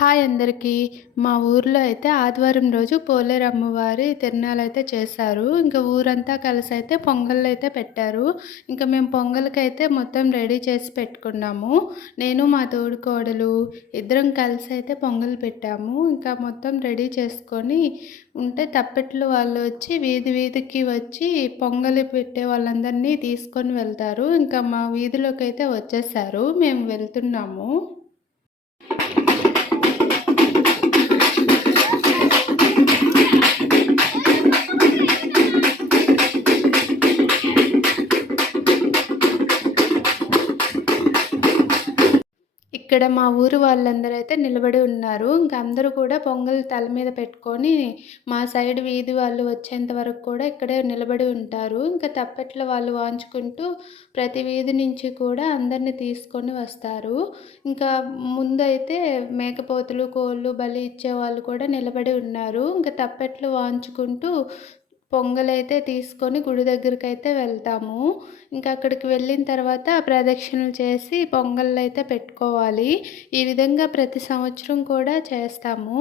Hi అందరికీ. మా ఊర్లో అయితే ఆదివారం రోజు పోలేరు అమ్మవారి తిరునాళైతే చేశారు. ఇంకా ఊరంతా కలిసైతే పొంగళ్ళైతే పెట్టారు. ఇంకా మేము పొంగల్‌కైతే మొత్తం రెడీ చేసి పెట్టుకున్నాము. నేను మా తోడికోడలు ఇద్దరం కలిసైతే పొంగల్ పెట్టాము. ఇంకా మొత్తం రెడీ చేసుకొని ఉంటే తప్పెట్లు వాళ్ళు వచ్చి వీధి వీధికి వచ్చి పొంగలి పెట్టే వాళ్ళందరినీ తీసుకొని వెళ్తారు. ఇంకా మా వీధిలోకైతే వచ్చేసారు. మేము వెళ్తున్నాము. ఇక్కడ మా ఊరు వాళ్ళందరూ అయితే నిలబడి ఉన్నారు. ఇంక అందరూ కూడా పొంగల్ తల మీద పెట్టుకొని మా సైడ్ వీధి వాళ్ళు వచ్చేంత వరకు కూడా ఇక్కడే నిలబడి ఉంటారు. ఇంకా తప్పెట్ల వాళ్ళు వాంచుకుంటూ ప్రతి వీధి నుంచి కూడా అందరిని తీసుకొని వస్తారు. ఇంకా ముందైతే మేకపోతులు, కోళ్ళు బలి ఇచ్చేవాళ్ళు కూడా నిలబడి ఉన్నారు. ఇంకా తప్పెట్లు వాంచుకుంటూ పొంగలైతే తీసుకొని గుడి దగ్గరికైతే వెళ్తాము. ఇంకా అక్కడికి వెళ్ళిన తర్వాత ప్రదక్షిణలు చేసి పొంగళ్ళైతే పెట్టుకోవాలి. ఈ విధంగా ప్రతి సంవత్సరం కూడా చేస్తాము.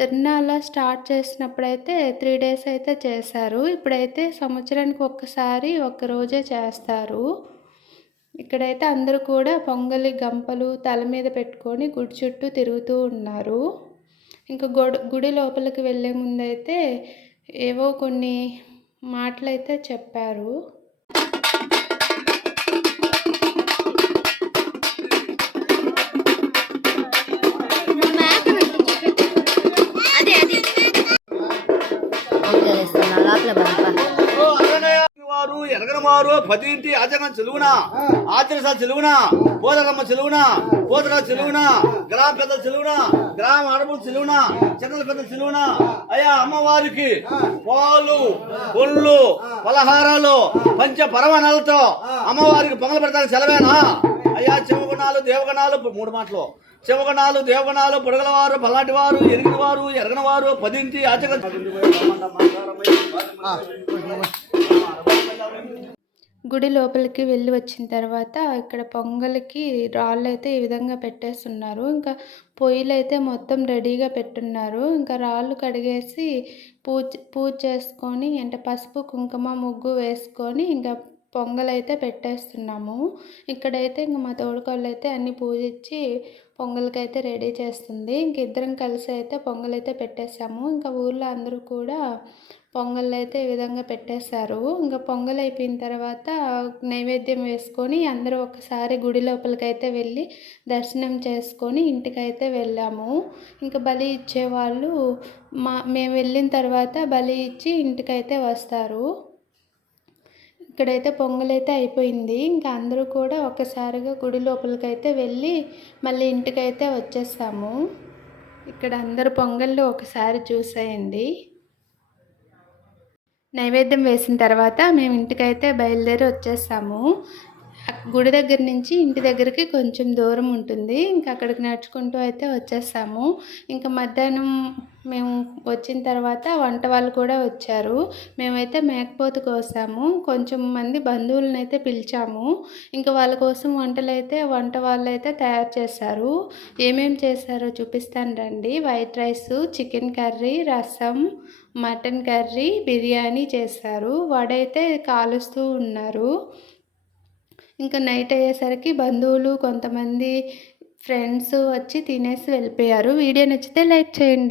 తిరునాళ్ళ స్టార్ట్ చేసినప్పుడైతే 3 డేస్ అయితే చేశారు. ఇప్పుడైతే సంవత్సరానికి ఒక్కసారి ఒక్కరోజే చేస్తారు. ఇక్కడైతే అందరూ కూడా పొంగలి గంపలు తల మీద పెట్టుకొని గుడి చుట్టూ తిరుగుతూ ఉన్నారు. ఇంకా గుడి లోపలికి వెళ్ళే ముందైతే ఏవో కొన్ని మాటలైతే చెప్పారు. వారు ఎరగనవారు పదింటి ఆచరణ చెలువున ఆచరణ చెలువున పోదరమ్మ చెలువున పోదర చెలువున గ్రామ పెద్ద చెలువున గ్రామ అడవులు చెలువున చెన్నల పెద్ద చెలువున అయ్యా అమ్మవారికి పాలు ఒళ్ళు పలహారాలు పంచ పరమాణాలతో అమ్మవారికి పొంగలు పెడతానికి సెలవేనా అయ్యా శివగుణాలు దేవగణాలు 3 మాటలు శివగణాలు దేవగణాలు పొడగలవారు పల్లాటి వారు ఎరిగిన వారు ఎరగని వారు పదింటి ఆచరణ గుడి లోపలికి వెళ్ళి వచ్చిన తర్వాత ఇక్కడ పొంగల్కి రాళ్ళు అయితే ఈ విధంగా పెట్టేస్తున్నారు. ఇంకా పొయ్యిలు అయితే మొత్తం రెడీగా పెట్టున్నారు. ఇంకా రాళ్ళు కడిగేసి పూజ చేసుకొని అంటే పసుపు కుంకుమ ముగ్గు వేసుకొని ఇంకా పొంగలైతే పెట్టేస్తున్నాము. ఇక్కడైతే ఇంక మా తోడుకోళ్ళు అయితే అన్ని పూజించి పొంగల్కైతే రెడీ చేస్తుంది. ఇంక ఇద్దరం కలిసి అయితే పొంగలైతే పెట్టేసాము. ఇంకా ఊర్లో అందరూ కూడా పొంగల్ అయితే ఈ విధంగా పెట్టేశారు. ఇంకా పొంగల్ అయిపోయిన తర్వాత నైవేద్యం వేసుకొని అందరూ ఒకసారి గుడి లోపలికైతే వెళ్ళి దర్శనం చేసుకొని ఇంటికైతే వెళ్ళాము. ఇంకా బలి ఇచ్చేవాళ్ళు మేము వెళ్ళిన తర్వాత బలి ఇచ్చి ఇంటికైతే వస్తారు. ఇక్కడైతే పొంగలైతే అయిపోయింది. ఇంకా అందరూ కూడా ఒకసారిగా గుడి లోపలికైతే వెళ్ళి మళ్ళీ ఇంటికైతే వచ్చేసాము. ఇక్కడ అందరూ పొంగళ్ళు ఒకసారి చూసేయండి. నైవేద్యం వేసిన తర్వాత మేము ఇంటికైతే బయలుదేరి వచ్చేసాము. గుడి దగ్గర నుంచి ఇంటి దగ్గరికి కొంచెం దూరం ఉంటుంది. ఇంకా అక్కడికి నడుచుకుంటూ అయితే వచ్చేసాము. ఇంకా మధ్యాహ్నం మేము వచ్చిన తర్వాత వంట వాళ్ళు కూడా వచ్చారు. మేమైతే మేకపోతు కోసాము. కొంచెం మంది బంధువులను అయితే పిలిచాము. ఇంకా వాళ్ళ కోసం వంట వాళ్ళు అయితే తయారు చేశారు. ఏమేమి చేశారో చూపిస్తాను రండి. వైట్ రైస్, చికెన్ కర్రీ, రసం, మటన్ కర్రీ, బిర్యానీ చేశారు. వడైతే కాలుస్తూ ఉన్నారు. ఇంకా నైట్ అయ్యేసరికి బంధువులు కొంతమంది ఫ్రెండ్స్ వచ్చి తినేసి వెళ్ళిపోయారు. వీడియో నచ్చితే లైక్ చేయండి.